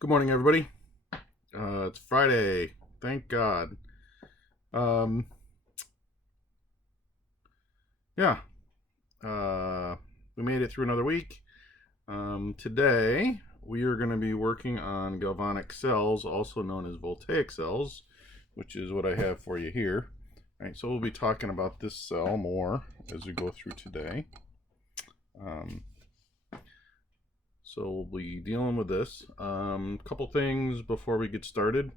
Good morning, everybody. It's Friday. Thank God. Um, yeah, we made it through another week. Today, we are going to be working on galvanic cells, also known as voltaic cells, which is what I have for you here. All right, so we'll be talking about this cell more as we go through today. So we'll be dealing with this. Couple things before we get started.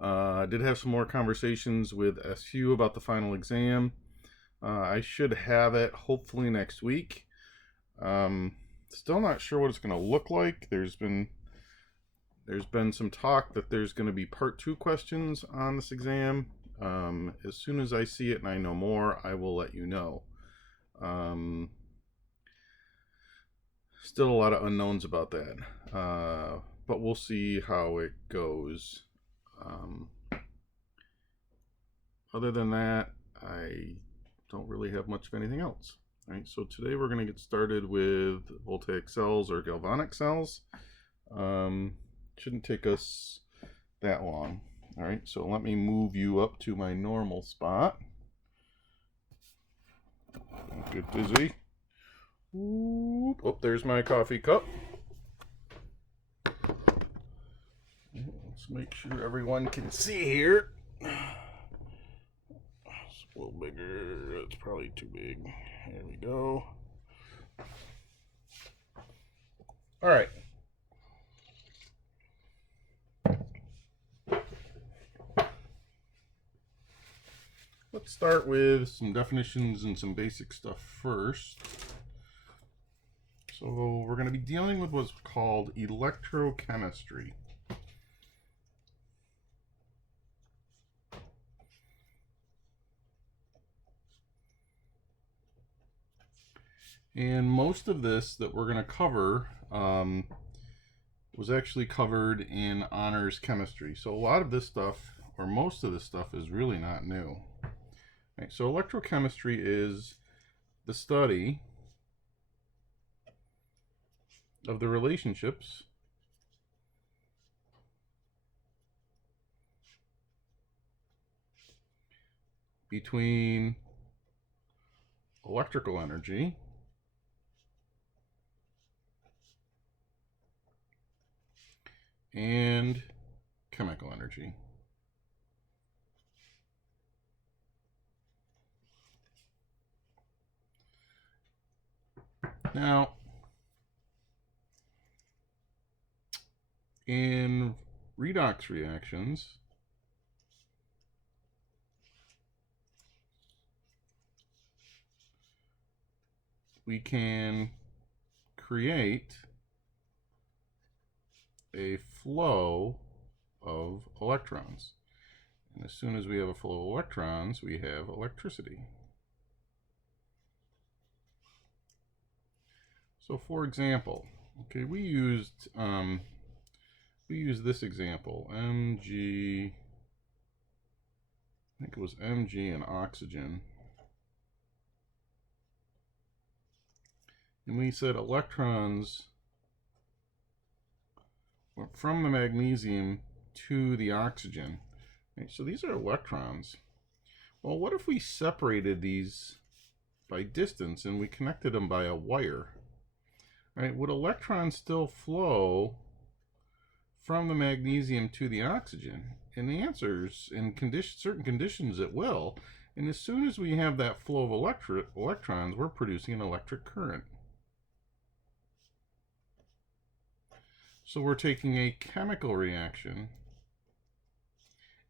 I did have some more conversations with SU about the final exam. I should have it hopefully next week. Still not sure what it's going to look like. There's been some talk that there's going to be part 2 questions on this exam. As soon as I see it and I know more, I will let you know. Still a lot of unknowns about that, but we'll see how it goes. Other than that, I don't really have much of anything else. All right, so today we're going to get started with voltaic cells or galvanic cells. Shouldn't take us that long. All right, so let me move you up to my normal spot. Get busy. Oh, there's my coffee cup. Let's make sure everyone can see here. It's a little bigger. It's probably too big. There we go. All right. Let's start with some definitions and some basic stuff first. So we're going to be dealing with what's called electrochemistry. And most of this that we're going to cover was actually covered in honors chemistry. So a lot of this stuff, or most of this stuff, is really not new. Right, so electrochemistry is the study of the relationships between electrical energy and chemical energy. Now, in redox reactions, we can create a flow of electrons. And as soon as we have a flow of electrons, we have electricity. So for example, okay, we used this example, Mg, I think it was Mg and oxygen. And we said electrons went from the magnesium to the oxygen. Right, so these are electrons. Well, what if we separated these by distance and we connected them by a wire? Right, would electrons still flow from the magnesium to the oxygen? And the answer is, in certain conditions, it will. And as soon as we have that flow of electrons, we're producing an electric current. So we're taking a chemical reaction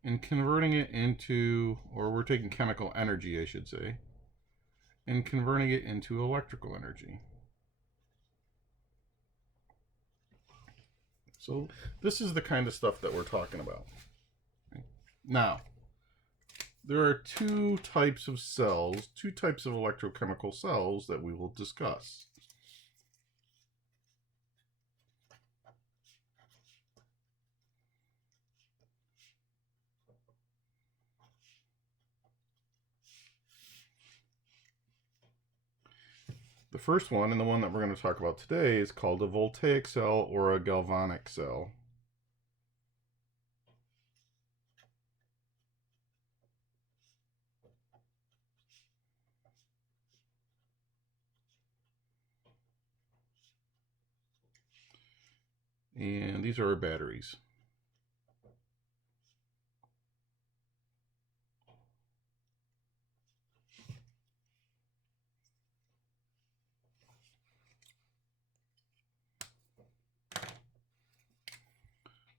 and converting it into, or we're taking chemical energy, I should say, and converting it into electrical energy. So this is the kind of stuff that we're talking about. Now, there are two types of cells, two types of electrochemical cells that we will discuss. The first one, and the one that we're going to talk about today, is called a voltaic cell or a galvanic cell. And these are our batteries.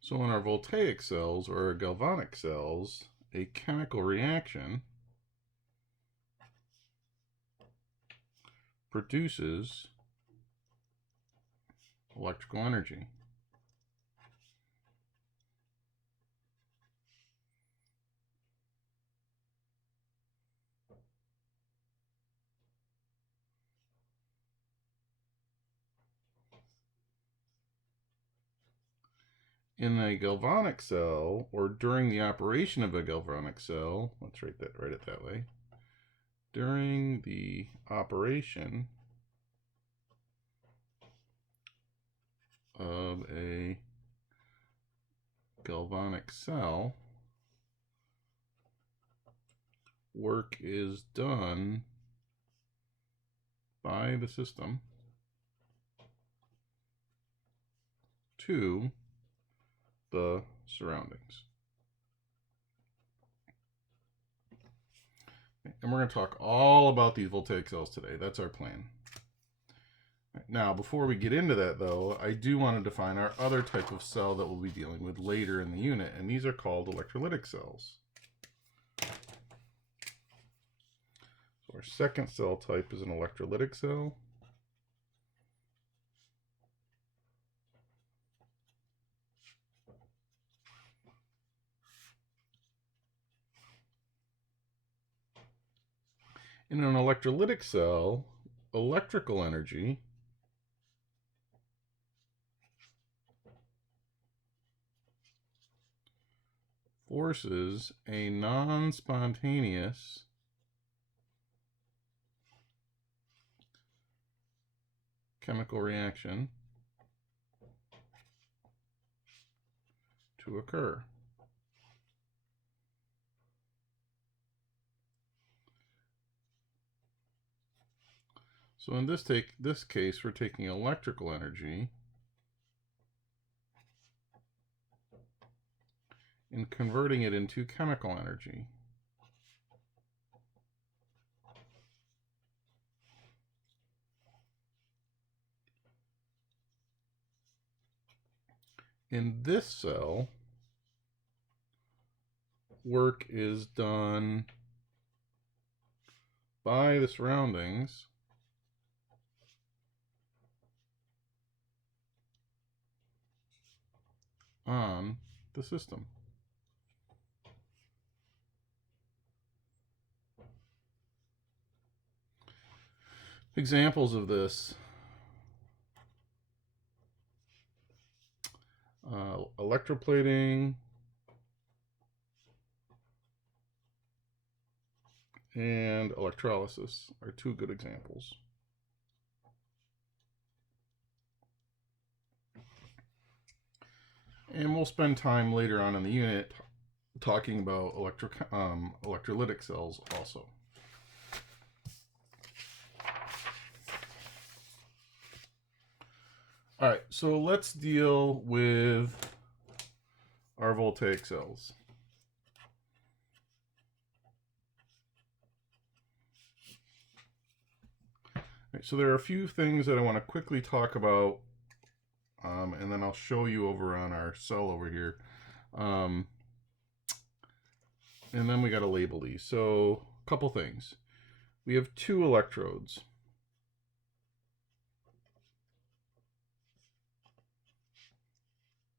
So in our voltaic cells or our galvanic cells, a chemical reaction produces electrical energy. In a galvanic cell, or during the operation of a galvanic cell, let's write it that way. During the operation of a galvanic cell, work is done by the system to the surroundings. And we're going to talk all about these voltaic cells today. That's our plan. Now, before we get into that, though, I do want to define our other type of cell that we'll be dealing with later in the unit, and these are called electrolytic cells. So our second cell type is an electrolytic cell. In an electrolytic cell, electrical energy forces a non-spontaneous chemical reaction to occur. So in this case, we're taking electrical energy and converting it into chemical energy. In this cell, work is done by the surroundings on the system. Examples of this: electroplating and electrolysis are two good examples. And we'll spend time later on in the unit talking about electrolytic cells also. All right, so let's deal with our voltaic cells. Right, so there are a few things that I want to quickly talk about, and then I'll show you over on our cell over here. And then we got to label these. So a couple things. We have two electrodes.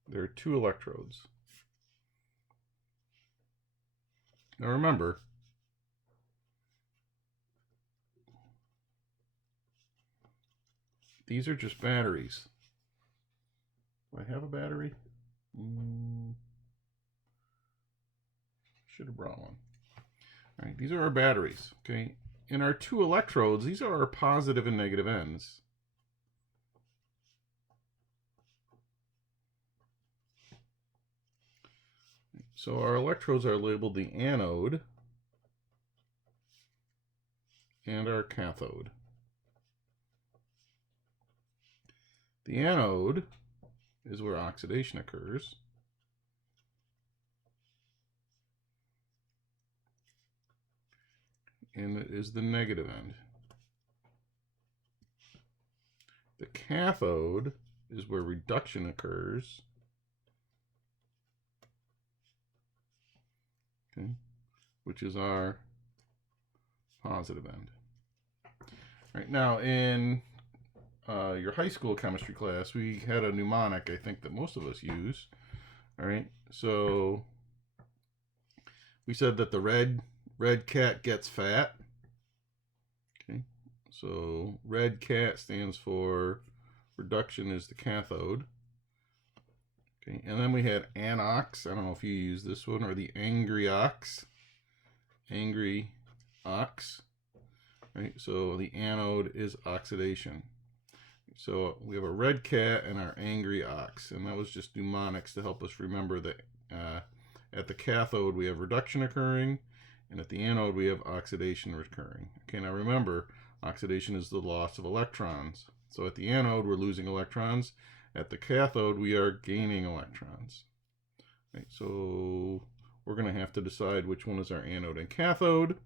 There are two electrodes. Now remember, these are just batteries. Do I have a battery? Should have brought one. All right, these are our batteries, okay? in our two electrodes, these are our positive and negative ends. So our electrodes are labeled the anode and our cathode. The anode is where oxidation occurs. And it is the negative end. The cathode is where reduction occurs. Okay, which is our positive end. All right, now in your high school chemistry class, we had a mnemonic, I think, that most of us use. All right, so we said that the red cat gets fat. Okay, so red cat stands for reduction is the cathode. Okay, and then we had anox. I don't know if you use this one, or the angry ox. Angry ox. Right, so the anode is oxidation. So we have a red cat and our angry ox, and that was just mnemonics to help us remember that at the cathode we have reduction occurring, and at the anode we have oxidation occurring. Okay, now remember, oxidation is the loss of electrons. So at the anode we're losing electrons. At the cathode we are gaining electrons. Right, so we're going to have to decide which one is our anode and cathode.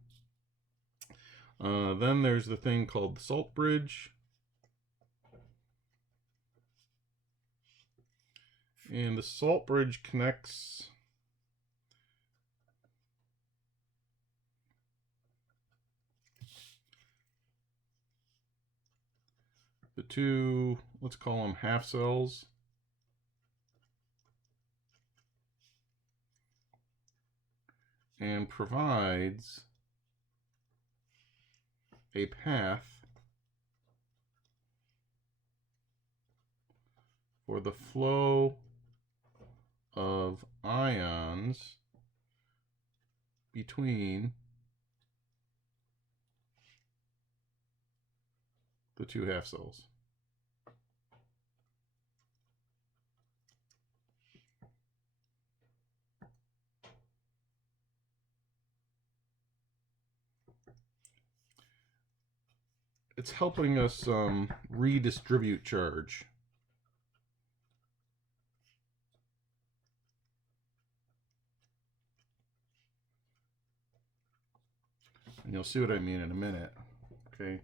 Then there's the thing called the salt bridge. And the salt bridge connects the two, let's call them half cells. And provides a path for the flow of ions between the two half cells. It's helping us redistribute charge. And you'll see what I mean in a minute, okay,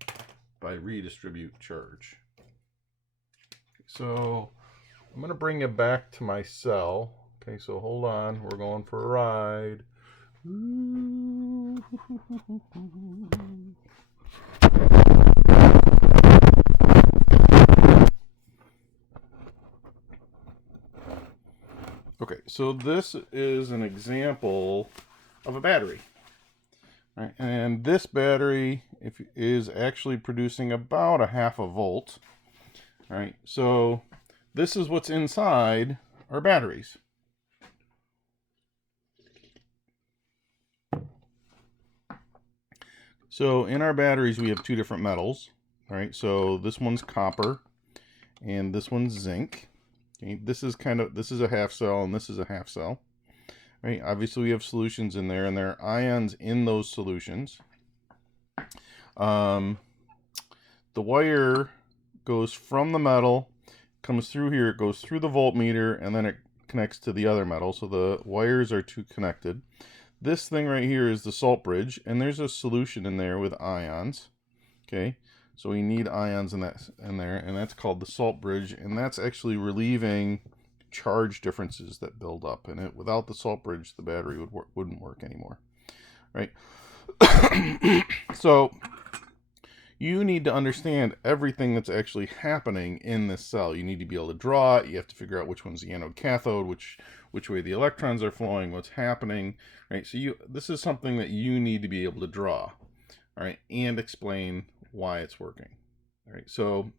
by redistribute charge. So I'm going to bring you back to my cell. Okay, so hold on. We're going for a ride. Okay, so this is an example of a battery. Right, and this battery is actually producing about a half a volt. All right, so this is what's inside our batteries. So in our batteries we have two different metals. All right, so this one's copper and this one's zinc. Okay, this is a half cell and this is a half cell. Right, obviously we have solutions in there and there are ions in those solutions. The wire goes from the metal, comes through here, it goes through the voltmeter, and then it connects to the other metal. So the wires are two connected. This thing right here is the salt bridge, and there's a solution in there with ions. Okay, so we need ions in there, and that's called the salt bridge, and that's actually relieving charge differences that build up. And without the salt bridge, the battery wouldn't work anymore. Right? So you need to understand everything that's actually happening in this cell. You need to be able to draw it. You have to figure out which one's the anode cathode, which way the electrons are flowing, what's happening, right? So this is something that you need to be able to draw, all right, and explain why it's working. All right, so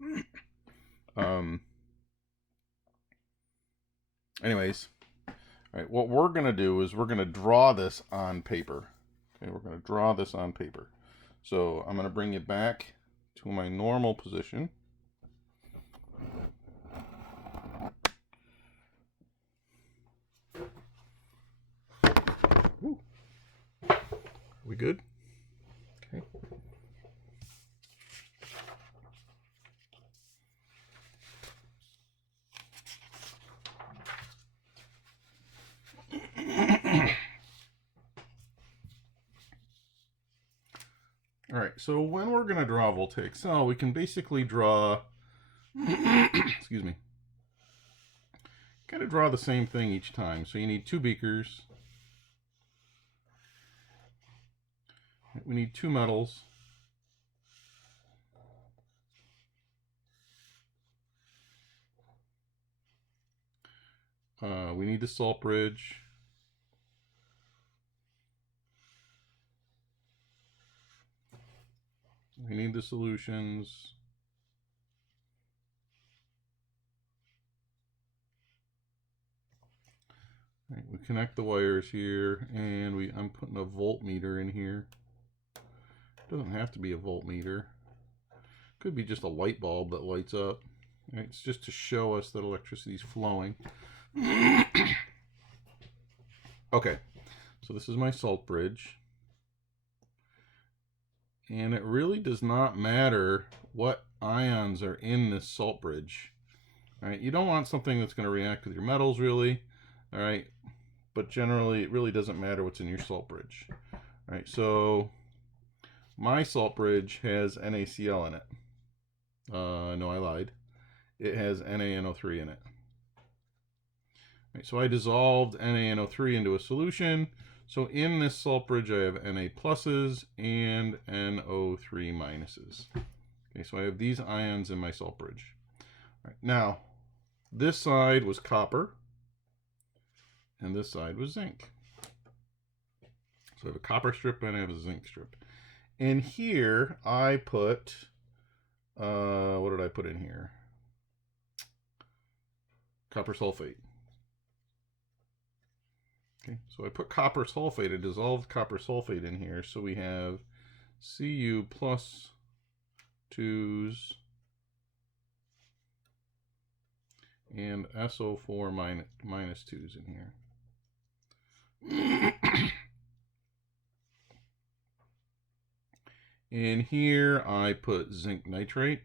anyways, all right, what we're going to do is we're going to draw this on paper. Okay, we're going to draw this on paper. So I'm going to bring it back to my normal position. Ooh. Are we good? Okay. All right, so when we're going to draw a voltaic cell, we can basically draw, excuse me, kind of draw the same thing each time. So you need 2 beakers. We need 2 metals. We need the salt bridge. We need the solutions. All right, we connect the wires here, and I'm putting a voltmeter in here. Doesn't have to be a voltmeter. Could be just a light bulb that lights up. All right, it's just to show us that electricity is flowing. Okay, so this is my salt bridge. And it really does not matter what ions are in this salt bridge. All right, you don't want something that's going to react with your metals, really. All right, but generally, it really doesn't matter what's in your salt bridge. All right, so my salt bridge has NaCl in it. No, I lied. It has NaNO3 in it. All right, so I dissolved NaNO3 into a solution. So in this salt bridge, I have Na pluses and NO3 minuses. Okay, so I have these ions in my salt bridge. All right, now, this side was copper, and this side was zinc. So I have a copper strip and I have a zinc strip. And here I put, what did I put in here? Copper sulfate. Okay, so I put copper sulfate, a dissolved copper sulfate in here. So we have Cu plus 2s and SO4 minus 2s in here. And here I put zinc nitrate.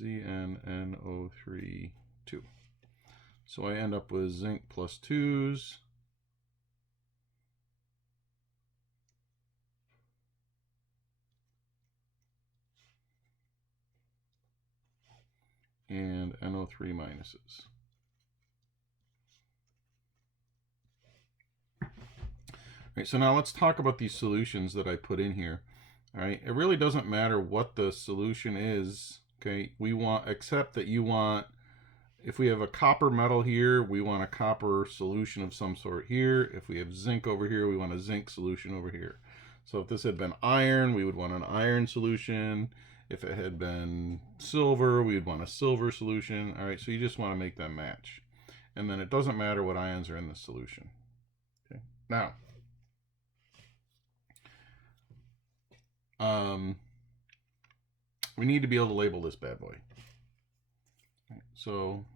ZnNO3 2. So I end up with zinc plus 2s. And NO3 minuses. All right, so now let's talk about these solutions that I put in here. All right, it really doesn't matter what the solution is. Okay, we want, except that you want, if we have a copper metal here, we want a copper solution of some sort here. If we have zinc over here, we want a zinc solution over here. So if this had been iron, we would want an iron solution. If it had been silver, we would want a silver solution. All right, so you just want to make them match. And then it doesn't matter what ions are in the solution. Okay, now, we need to be able to label this bad boy. So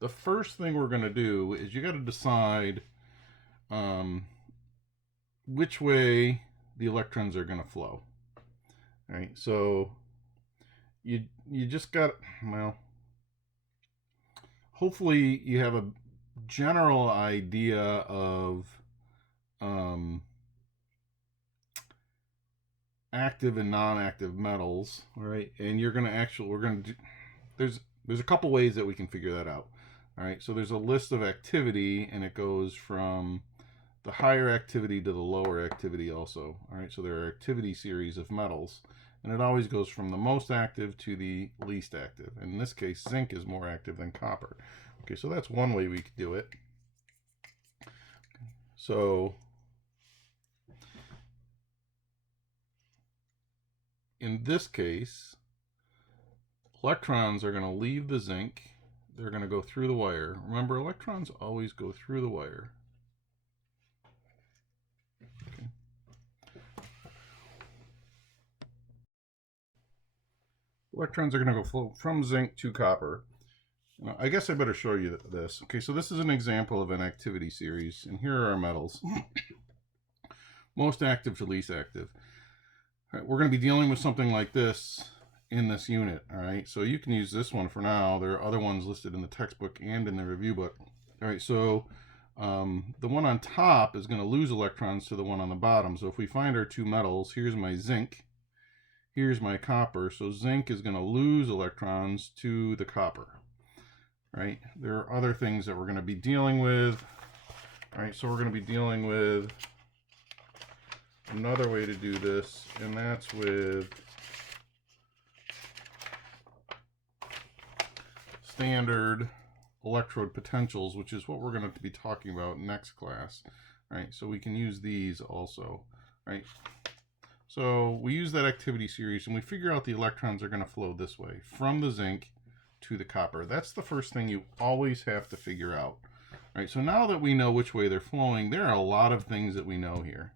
the first thing we're going to do is you got to decide which way the electrons are going to flow. All right, so you just got, well, hopefully you have a general idea of active and non-active metals. All right, and you're going to actually, we're going to do, there's a couple ways that we can figure that out. All right, so there's a list of activity, and it goes from the higher activity to the lower activity also. All right, so there are activity series of metals, and it always goes from the most active to the least active. In this case, zinc is more active than copper. Okay, so that's one way we could do it. So in this case, electrons are going to leave the zinc. They're going to go through the wire. Remember, electrons always go through the wire. Okay. Electrons are going to go flow from zinc to copper. Now, I guess I better show you this. Okay, so this is an example of an activity series, and here are our metals. Most active to least active. All right, we're going to be dealing with something like this in this unit. All right, so you can use this one for now. There are other ones listed in the textbook and in the review book. All right, so the one on top is going to lose electrons to the one on the bottom. So if we find our two metals, here's my zinc, here's my copper. So zinc is going to lose electrons to the copper. Right? There are other things that we're going to be dealing with. All right, so we're going to be dealing with another way to do this, and that's with standard electrode potentials, which is what we're going to be talking about next class. All right, so we can use these also. Right? So we use that activity series, and we figure out the electrons are going to flow this way, from the zinc to the copper. That's the first thing you always have to figure out. All right, so now that we know which way they're flowing, there are a lot of things that we know here.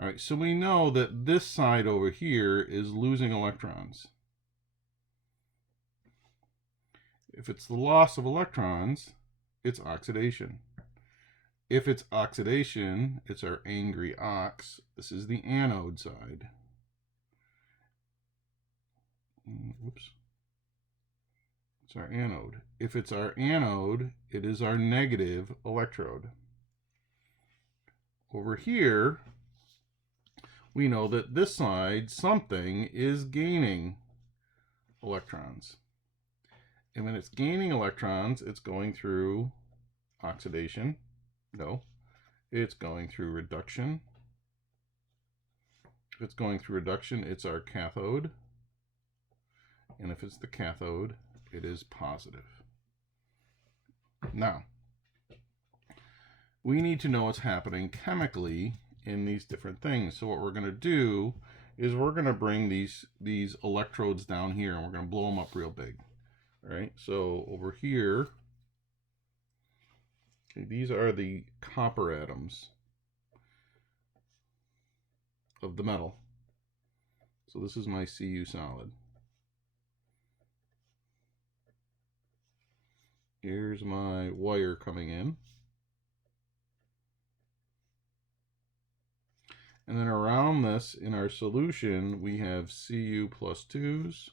All right, so we know that this side over here is losing electrons. If it's the loss of electrons, it's oxidation. If it's oxidation, it's our angry ox. This is the anode side. Whoops. It's our anode. If it's our anode, it is our negative electrode. Over here, we know that this side, something is gaining electrons. And when it's gaining electrons, it's going through oxidation. No, it's going through reduction. If it's going through reduction, it's our cathode. And if it's the cathode, it is positive. Now, we need to know what's happening chemically in these different things. So what we're going to do is we're going to bring these electrodes down here, and we're going to blow them up real big. All right, so over here, okay, these are the copper atoms of the metal. So this is my Cu solid. Here's my wire coming in. And then around this, in our solution, we have Cu plus 2s.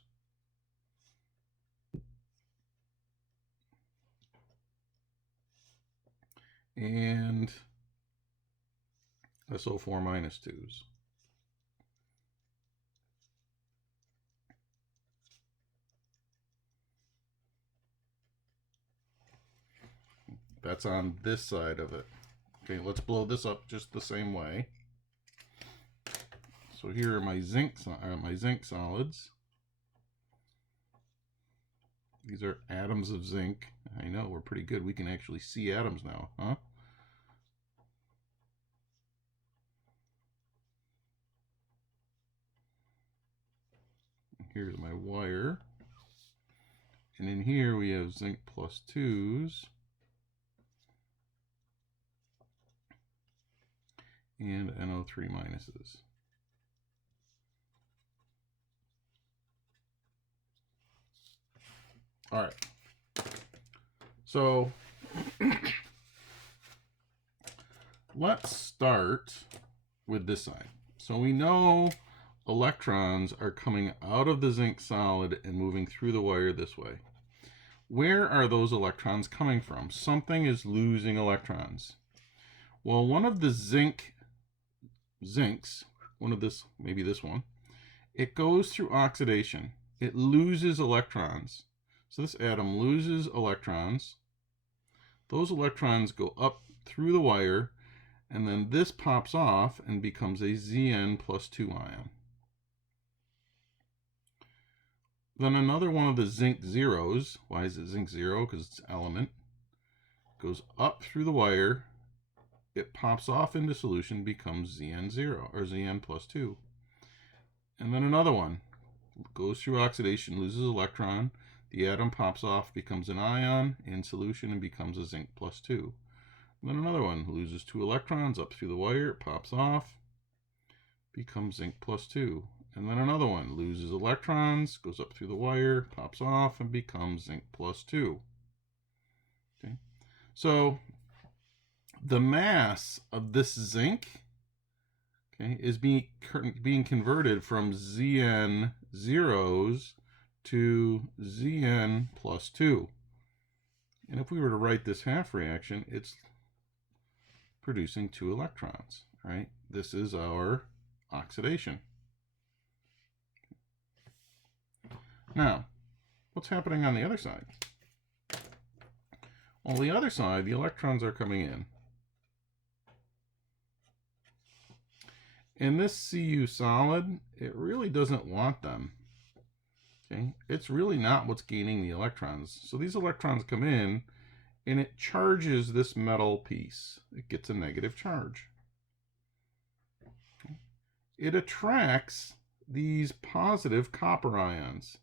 And SO4 minus 2s. That's on this side of it. Okay, let's blow this up just the same way. So here are my zinc solids. These are atoms of zinc. I know, we're pretty good. We can actually see atoms now, huh? Here's my wire. And in here we have zinc plus 2s. And NO3 minuses. All right. So let's start with this side. So we know electrons are coming out of the zinc solid and moving through the wire this way. Where are those electrons coming from? Something is losing electrons. Well, one of the zincs, maybe this one, it goes through oxidation. It loses electrons. So this atom loses electrons. Those electrons go up through the wire, and then this pops off and becomes a Zn plus 2 ion. Then another one of the zinc zeros, why is it zinc zero? Because it's element, goes up through the wire, it pops off into solution, becomes Zn0 or Zn plus 2. And then another one goes through oxidation, loses an electron. The atom pops off, becomes an ion in solution, and becomes a zinc plus 2. And then another one loses 2 electrons up through the wire, it pops off, becomes zinc plus 2. And then another one loses electrons, goes up through the wire, pops off, and becomes zinc plus 2. Okay. So the mass of this zinc, okay, is being converted from Zn zeros to Zn plus 2. And if we were to write this half reaction, it's producing 2 electrons, right? This is our oxidation. Now, what's happening on the other side? On the other side, the electrons are coming in. And this Cu solid, it really doesn't want them. Okay? It's really not what's gaining the electrons. So these electrons come in, and it charges this metal piece. It gets a negative charge. Okay? It attracts these positive copper ions.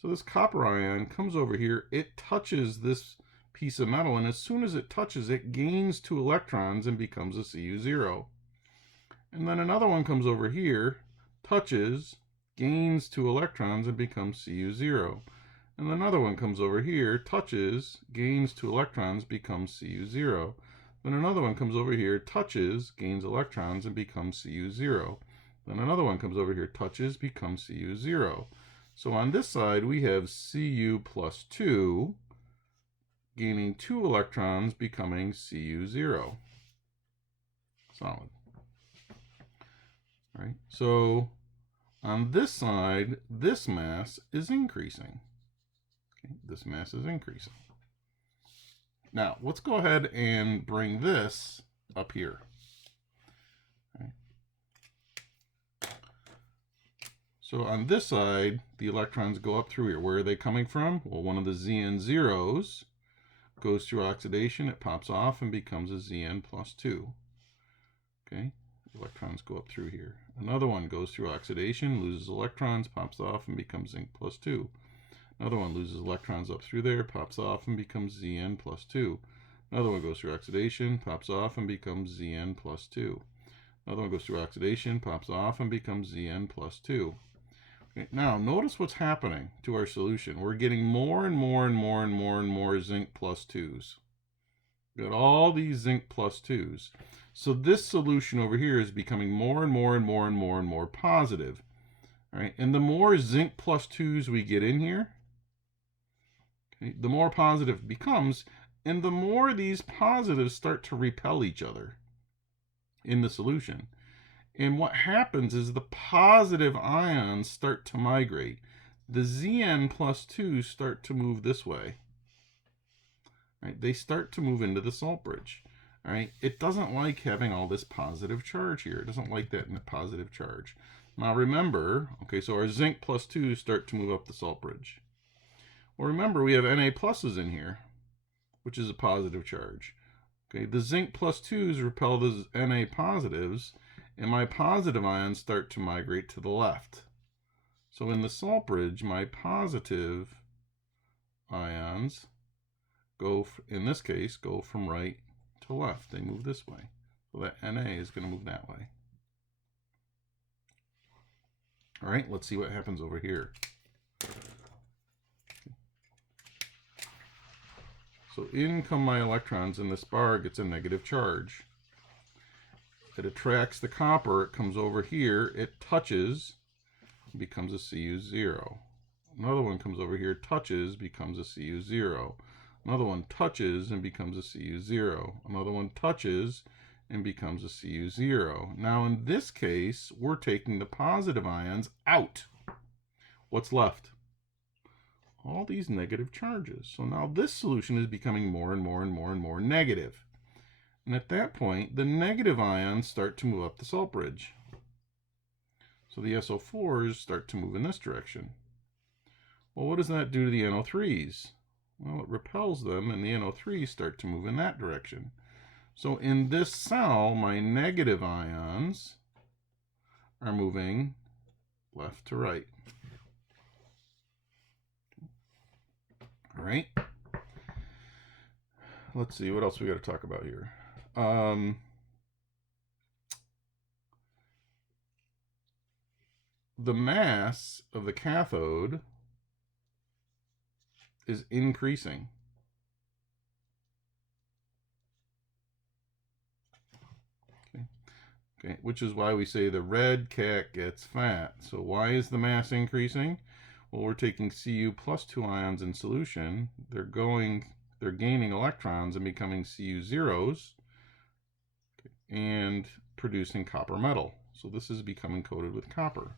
So this copper ion comes over here, it touches this piece of metal, and as soon as it touches, it gains 2 electrons and becomes a Cu0. And then another one comes over here, touches, gains 2 electrons, and becomes Cu0. And another one comes over here, touches, gains 2 electrons, becomes Cu0. Then another one comes over here, touches, gains electrons, and becomes Cu0. Then another one comes over here, touches, becomes Cu0. So on this side, we have Cu plus 2, gaining 2 electrons, becoming Cu0. Solid. Right? So on this side, this mass is increasing. Okay? This mass is increasing. Now, let's go ahead and bring this up here. Okay? So on this side, the electrons go up through here. Where are they coming from? Well, one of the Zn zeros goes through oxidation, it pops off and becomes a Zn plus 2. Okay? Electrons go up through here. Another one goes through oxidation, loses electrons, pops off, and becomes zinc plus 2. Another one loses electrons up through there, pops off, and becomes Zn plus 2. Another one goes through oxidation, pops off, and becomes Zn plus 2. Another one goes through oxidation, pops off, and becomes Zn plus 2. Okay, now, notice what's happening to our solution. We're getting more and more and more and more and more zinc plus 2s. We've got all these zinc plus 2s. So this solution over here is becoming more and more and more and more and more positive. All right? And the more zinc plus 2s we get in here, okay, the more positive it becomes, and the more these positives start to repel each other in the solution. And what happens is the positive ions start to migrate. The Zn plus 2s start to move this way. Right? They start to move into the salt bridge. All right? It doesn't like having all this positive charge here. It doesn't like that positive charge. Now remember, okay, so our zinc plus 2s start to move up the salt bridge. Well, remember, we have Na pluses in here, which is a positive charge. Okay, the zinc plus 2s repel the Na positives, and my positive ions start to migrate to the left. So in the salt bridge, my positive ions go, in this case, go from right to left. They move this way. So that Na is going to move that way. All right, let's see what happens over here. So in come my electrons, and this bar gets a negative charge. It attracts the copper, it comes over here, it touches, becomes a Cu0. Another one comes over here, touches, becomes a Cu0. Another one touches and becomes a Cu0. Another one touches and becomes a Cu0. Now in this case, we're taking the positive ions out. What's left? All these negative charges. So now this solution is becoming more and more and more and more negative. And at that point, the negative ions start to move up the salt bridge. So the SO4s start to move in this direction. Well, what does that do to the NO3s? Well, it repels them, and the NO3s start to move in that direction. So in this cell, my negative ions are moving left to right. All right. Let's see, what else we got to talk about here? The mass of the cathode is increasing. Okay, which is why we say the red cat gets fat. So why is the mass increasing? Well, we're taking Cu plus 2 ions in solution. They're gaining electrons and becoming Cu zeros and producing copper metal. So this is becoming coated with copper.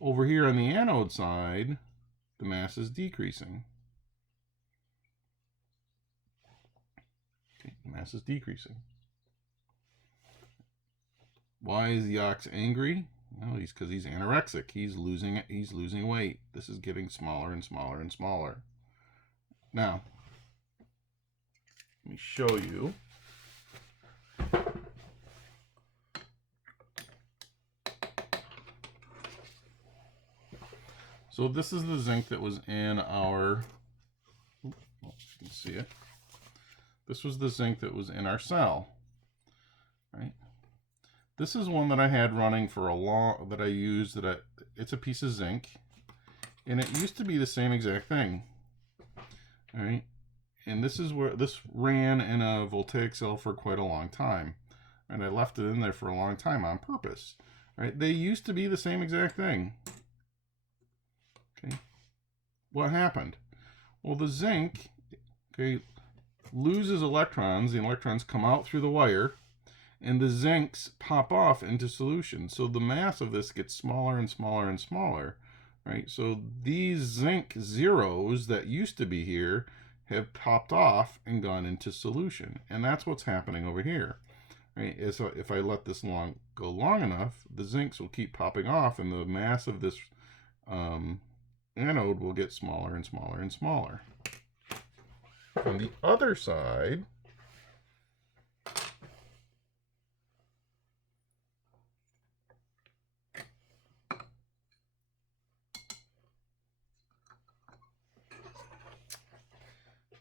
Over here on the anode side, the mass is decreasing. Okay, the mass is decreasing. Why is the ox angry? Well, because he's anorexic. He's losing weight. This is getting smaller and smaller and smaller. Now, let me show you. So this is the zinc that was in our, you can see it. This was the zinc that was in our cell, right? This is one that I had running for it's a piece of zinc, and it used to be the same exact thing, all right? And this ran in a Voltaic cell for quite a long time, and I left it in there for a long time on purpose, right? They used to be the same exact thing. Okay, what happened? Well, the zinc, okay, loses electrons. The electrons come out through the wire, and the zincs pop off into solution. So the mass of this gets smaller and smaller and smaller, right? So these zinc zeros that used to be here have popped off and gone into solution. And that's what's happening over here, right? So if I let this go long enough, the zincs will keep popping off, and the mass of this anode will get smaller and smaller and smaller. On the other side,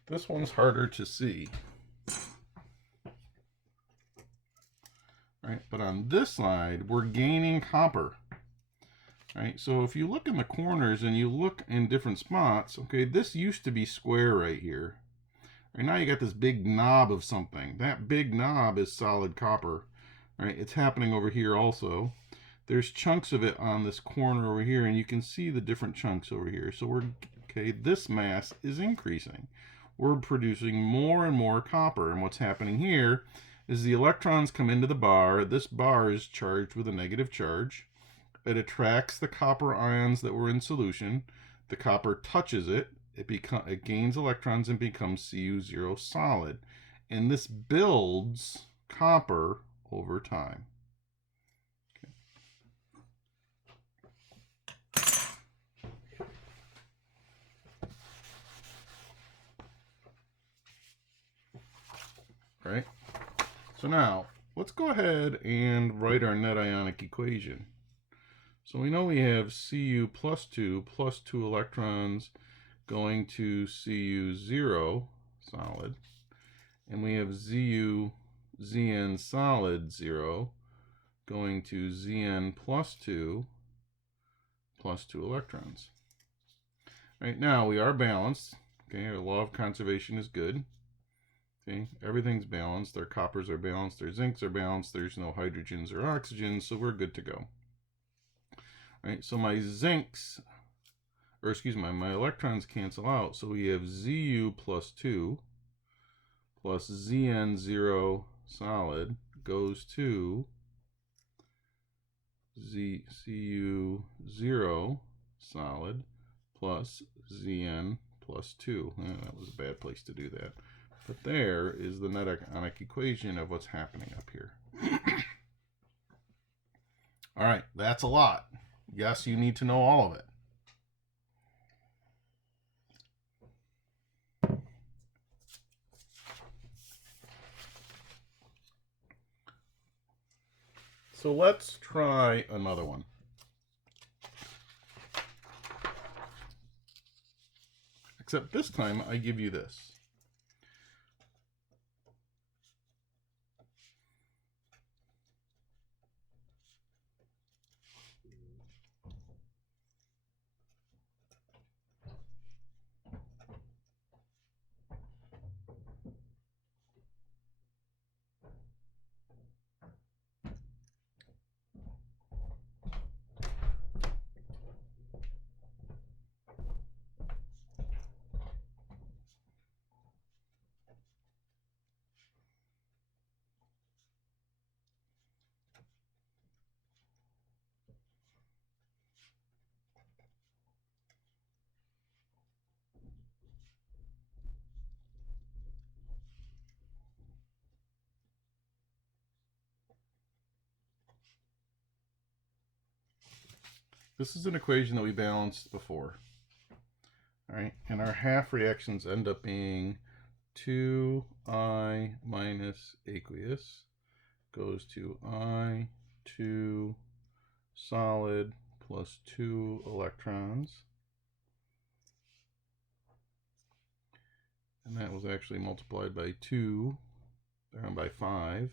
this one's harder to see, right? But on this side, we're gaining copper, right? So if you look in the corners and you look in different spots, okay, this used to be square right here. Right now you got this big knob of something. That big knob is solid copper, right? It's happening over here also. There's chunks of it on this corner over here, and you can see the different chunks over here. So this mass is increasing. We're producing more and more copper, and what's happening here is the electrons come into the bar. This bar is charged with a negative charge. It attracts the copper ions that were in solution. The copper touches it. It gains electrons and becomes Cu0 solid. And this builds copper over time. Right? So now, let's go ahead and write our net ionic equation. So we know we have Cu plus 2 electrons going to Cu0 solid, and we have Zn solid 0 going to Zn plus 2 electrons. Right now we are balanced. Okay, our law of conservation is good. Okay, everything's balanced. Our coppers are balanced. Our zincs are balanced. There's no hydrogens or oxygens, so we're good to go. All right, so my my electrons cancel out. So we have Zu plus 2 plus Zn0 solid goes to Cu0 solid plus Zn plus 2. That was a bad place to do that. But there is the net ionic equation of what's happening up here. All right, that's a lot. Yes, you need to know all of it. So let's try another one. except this time I give you this. This is an equation that we balanced before. All right, and our half reactions end up being 2I minus aqueous goes to I2 solid plus 2 electrons. And that was actually multiplied by 2, down by 5.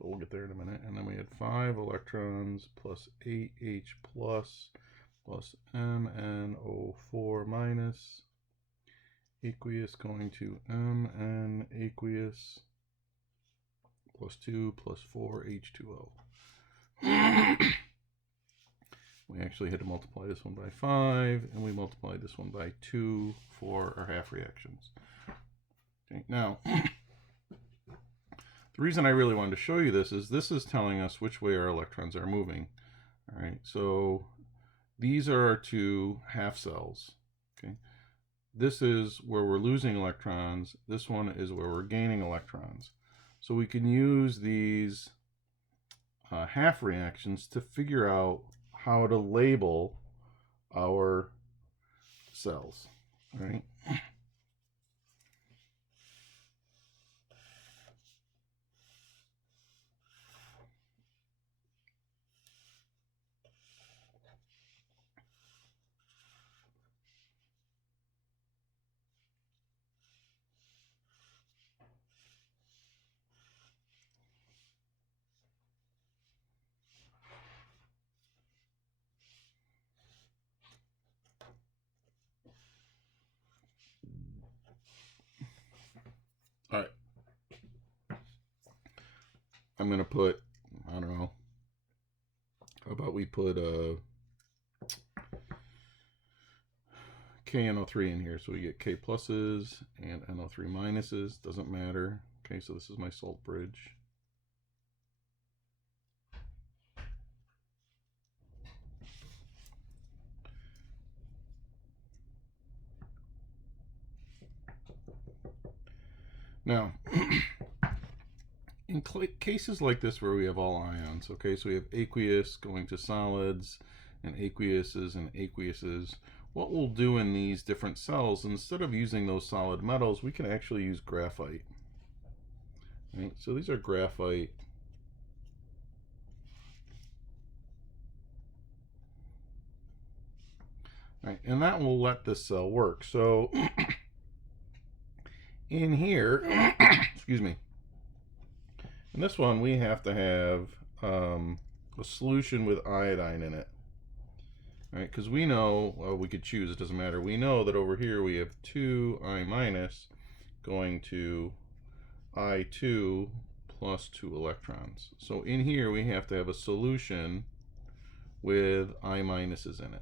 But we'll get there in a minute. And then we had 5 electrons plus 8H plus MnO4 minus aqueous going to Mn aqueous plus 2 plus 4H2O. We actually had to multiply this one by 5, and we multiplied this one by 2 for our half reactions. Okay, now, the reason I really wanted to show you this is telling us which way our electrons are moving. All right, so these are our two half cells. Okay, this is where we're losing electrons. This one is where we're gaining electrons. So we can use these half reactions to figure out how to label our cells. All right. All right. I'm going to put, I don't know, how about we put KNO3 in here. So we get K pluses and NO3 minuses. Doesn't matter. Okay, so this is my salt bridge. Now, in cases like this where we have all ions, okay, so we have aqueous going to solids and aqueuses and aqueuses, what we'll do in these different cells, instead of using those solid metals, we can actually use graphite. Right? So these are graphite. Right? And that will let this cell work. So in here, excuse me, in this one we have to have a solution with iodine in it. Right, because we know, well, we could choose, it doesn't matter. We know that over here we have 2I minus going to I2 plus 2 electrons. So in here we have to have a solution with I minuses in it.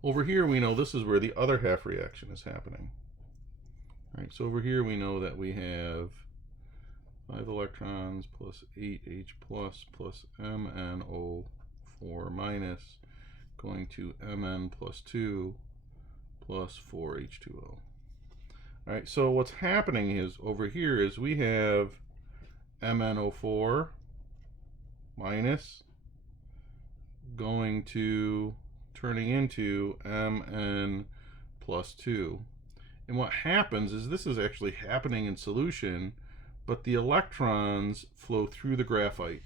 Over here we know this is where the other half reaction is happening. Right, so over here we know that we have 5 electrons plus 8H plus MnO4 minus going to Mn plus 2 plus 4H2O. All right, so what's happening is over here is we have MnO4 minus going to turning into Mn plus 2. And what happens is this is actually happening in solution, but the electrons flow through the graphite,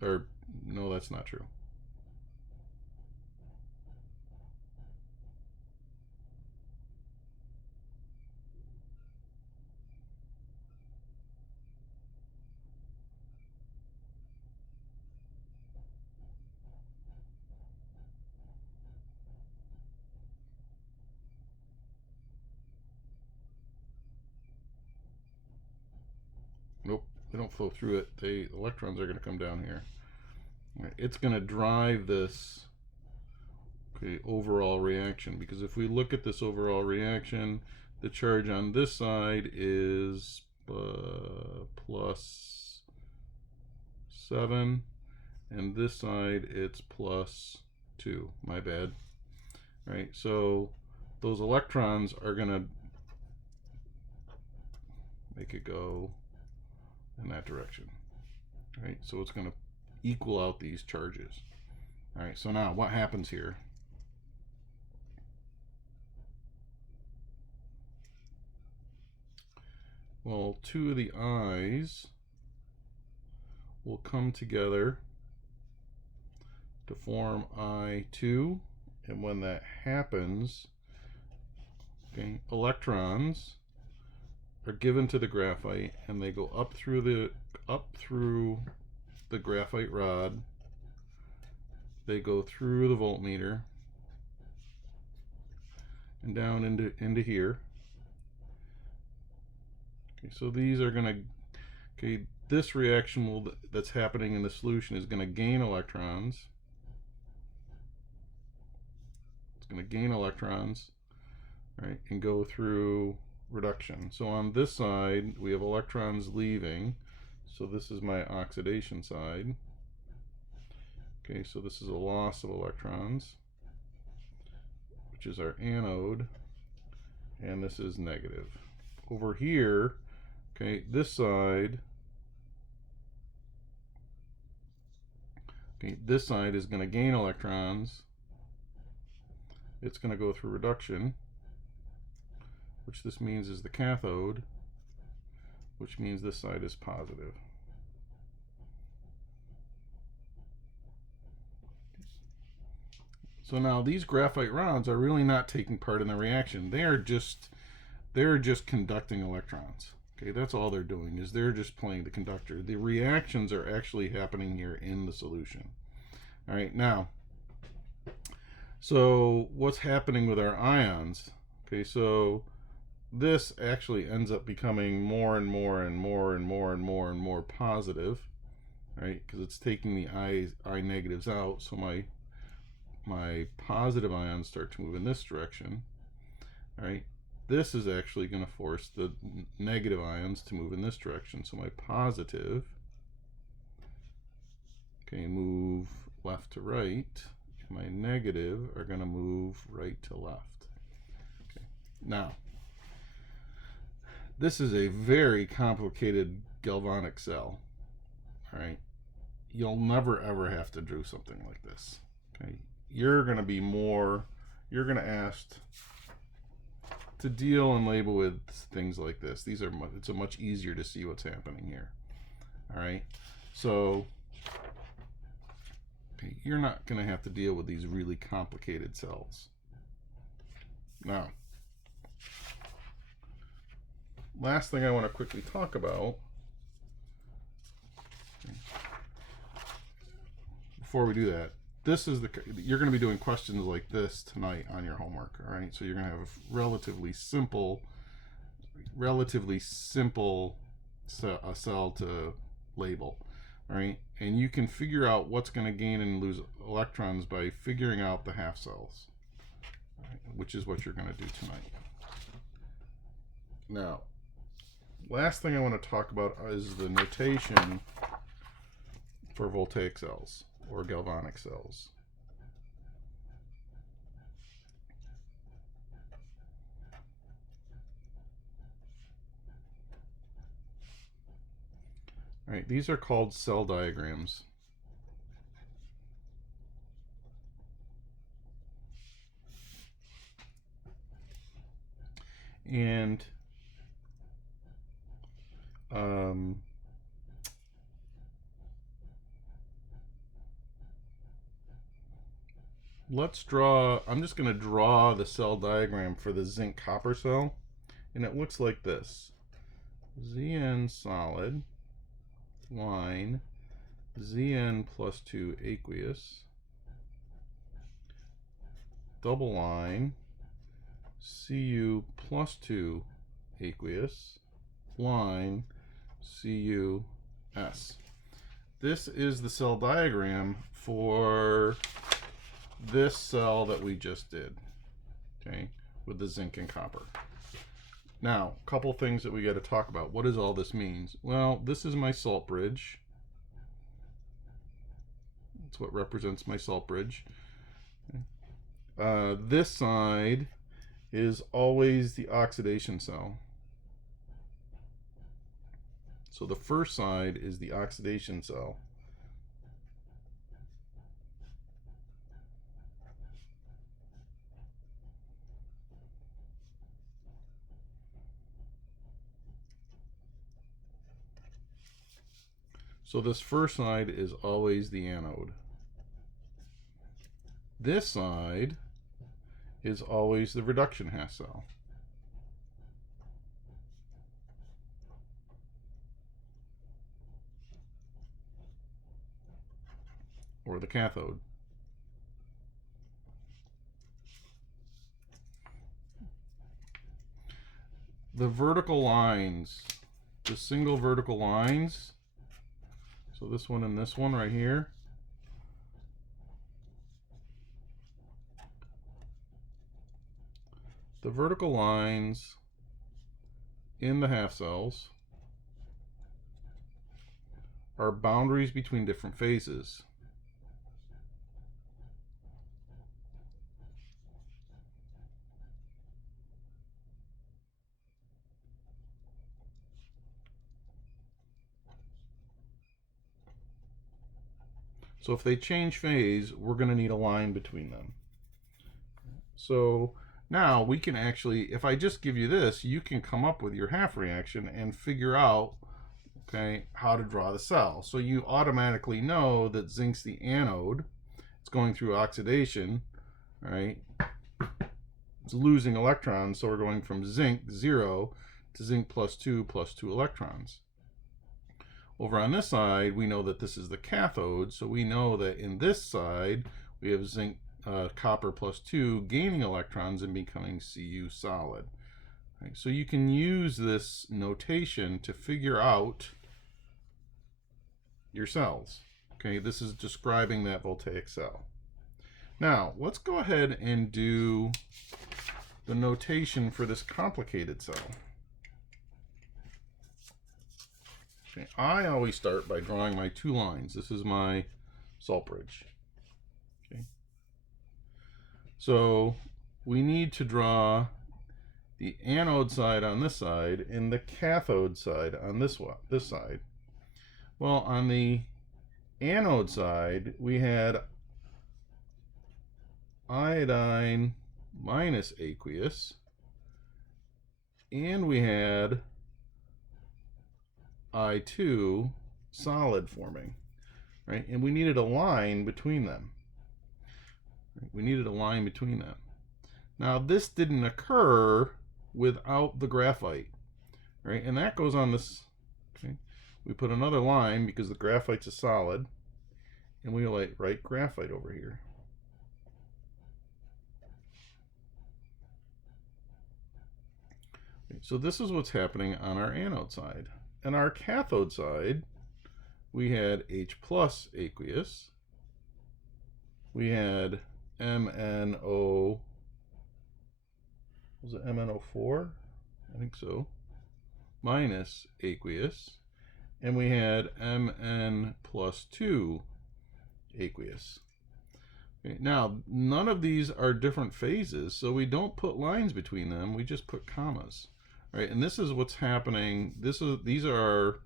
or No, that's not true. Nope, they don't flow through it. The electrons are going to come down here. It's going to drive this overall reaction, because if we look at this overall reaction, the charge on this side is plus 7, and this side it's plus 2. My bad. Right, so those electrons are going to make it go in that direction. Right, so it's going to equal out these charges. All right, so now what happens here? Well, two of the I's will come together to form I2, and when that happens, electrons are given to the graphite, and they go up through the graphite rod. They go through the voltmeter and down into here. So these are going to, this reaction that's happening in the solution is going to gain electrons. It's going to gain electrons, right, and go through reduction. So on this side, we have electrons leaving. So this is my oxidation side. Okay, so this is a loss of electrons, which is our anode, and this is negative. Over here, this side, this side is going to gain electrons. It's going to go through reduction, which this means is the cathode, which means this side is positive. So now these graphite rods are really not taking part in the reaction. They're just conducting electrons. Okay, that's all they're doing, is they're just playing the conductor. The reactions are actually happening here in the solution. All right, now, so what's happening with our ions? Okay, so this actually ends up becoming more and more and more and more and more and more positive, right? Because it's taking the I negatives out, so my positive ions start to move in this direction. All right, this is actually going to force the negative ions to move in this direction. So my positive, move left to right. My negative are going to move right to left. Okay. Now, this is a very complicated galvanic cell. All right, you'll never ever have to do something like this. Okay, you're going to ask to deal and label with things like this. It's much easier to see what's happening here. All right, so you're not going to have to deal with these really complicated cells. Now, last thing I want to quickly talk about before we do that, you're going to be doing questions like this tonight on your homework. All right, so you're going to have a relatively simple cell to label. All right, and you can figure out what's going to gain and lose electrons by figuring out the half cells, right, which is what you're going to do tonight. Now, last thing I want to talk about is the notation for voltaic cells or galvanic cells. All right, these are called cell diagrams. And I'm just going to draw the cell diagram for the zinc copper cell, and it looks like this. Zn solid, line, Zn plus 2 aqueous, double line, Cu plus 2 aqueous, line, Cus. This is the cell diagram for this cell that we just did, okay, with the zinc and copper. Now, a couple things that we got to talk about. What does all this mean? Well, this is my salt bridge. That's what represents my salt bridge. This side is always the oxidation cell. So the first side is the oxidation cell. So this first side is always the anode. This side is always the reduction half cell. Or the cathode. The vertical lines, the single vertical lines, so this one and this one right here, the vertical lines in the half cells are boundaries between different phases. So if they change phase, we're going to need a line between them. So now we can actually, if I just give you this, you can come up with your half reaction and figure out, okay, how to draw the cell. So you automatically know that zinc's the anode. It's going through oxidation, right? It's losing electrons, so we're going from zinc 0 to zinc plus 2 electrons. Over on this side, we know that this is the cathode, so we know that in this side, we have zinc copper plus 2 gaining electrons and becoming Cu solid. Right, so you can use this notation to figure out your cells. Okay, this is describing that voltaic cell. Now, let's go ahead and do the notation for this complicated cell. Okay, I always start by drawing my two lines. This is my salt bridge. Okay. So we need to draw the anode side on this side and the cathode side on this side. Well, on the anode side, we had iodine minus aqueous, and we had I2 solid forming, right? And we needed a line between them. We needed a line between them. Now, this didn't occur without the graphite, right? And that goes on this, okay? We put another line because the graphite's a solid, and we write graphite over here. Okay, so this is what's happening on our anode side. And our cathode side, we had H plus aqueous. We had MnO, was it MnO4? I think so. Minus aqueous. And we had Mn plus 2 aqueous. Okay, now, none of these are different phases, so we don't put lines between them, we just put commas. Right, and this is what's happening. These are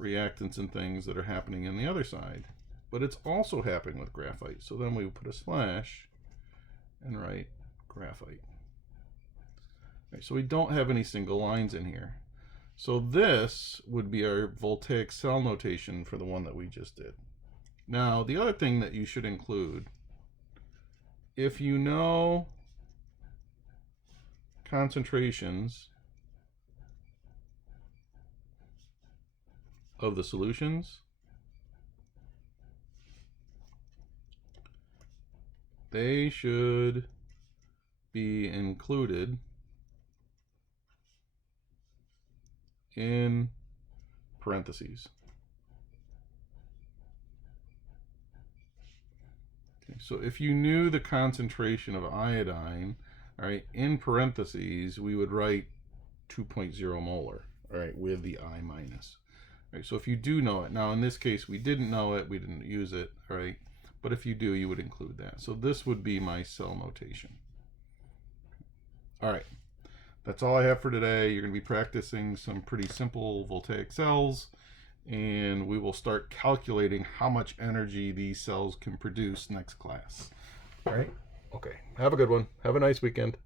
reactants and things that are happening in the other side, but it's also happening with graphite. So then we put a slash and write graphite. Right, so we don't have any single lines in here. So this would be our voltaic cell notation for the one that we just did. Now, the other thing that you should include if you know concentrations of the solutions, they should be included in parentheses. Okay, so if you knew the concentration of iodine, all right, in parentheses, we would write 2.0 molar, all right, with the I minus. All right, so if you do know it, now in this case, we didn't know it, we didn't use it, all right, but if you do, you would include that. So this would be my cell notation. All right, that's all I have for today. You're going to be practicing some pretty simple voltaic cells, and we will start calculating how much energy these cells can produce next class. All right, okay, have a good one. Have a nice weekend.